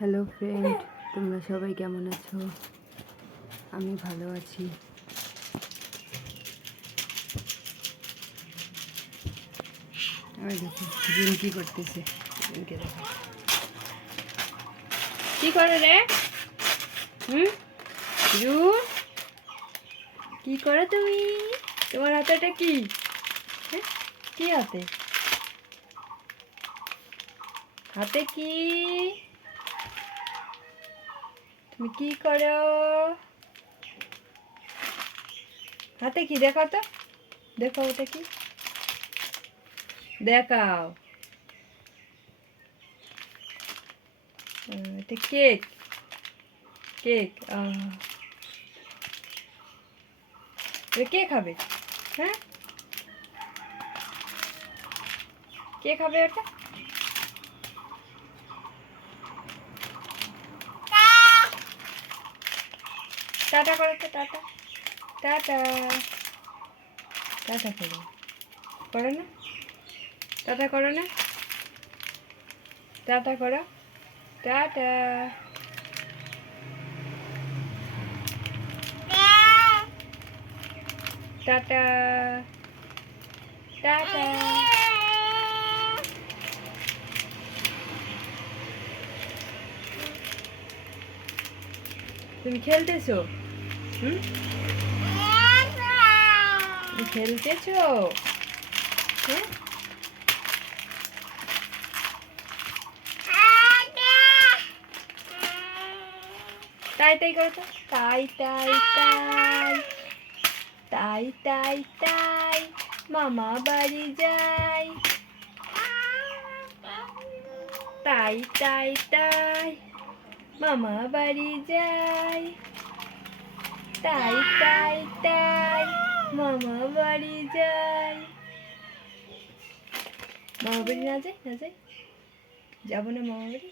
Hello friend, তোমরা সবাই কেমন আছো? আমি ভালো আছি। ওই দেখো জিম কি করতেছে, জিমকে দেখো কি করে রে। জুন কি করো তুমি? তোমার হাতে এটা কি? হ্যাঁ, কি হাতে? হাতে কি? তুমি কি করো? হাতে কি দেখাও তো, দেখো ওটা কি, দেখাও। এটা কেক, কেক। কে খাবে? হ্যাঁ, কে খাবে ওটা? টাটা করো তো, টাটা, টাটা, টাটা করো, করো না, টাটা করো না, টাটা করো, টাটা, টাটা, টাটা। তুমি খেলতেছো? তুমি খেলতেছো? হ্যাঁ, তাই তাই করো তো, তাই তাই তাই, তাই তাই তাই, মামা বাড়ি যাই, তাই তাই তাই, মামা বাড়ি যাই, তাই তাই তাই, মামা বাড়ি যাই। মামা বাড়ি না যাই, না যাই, যাবো না মামা বাড়ি।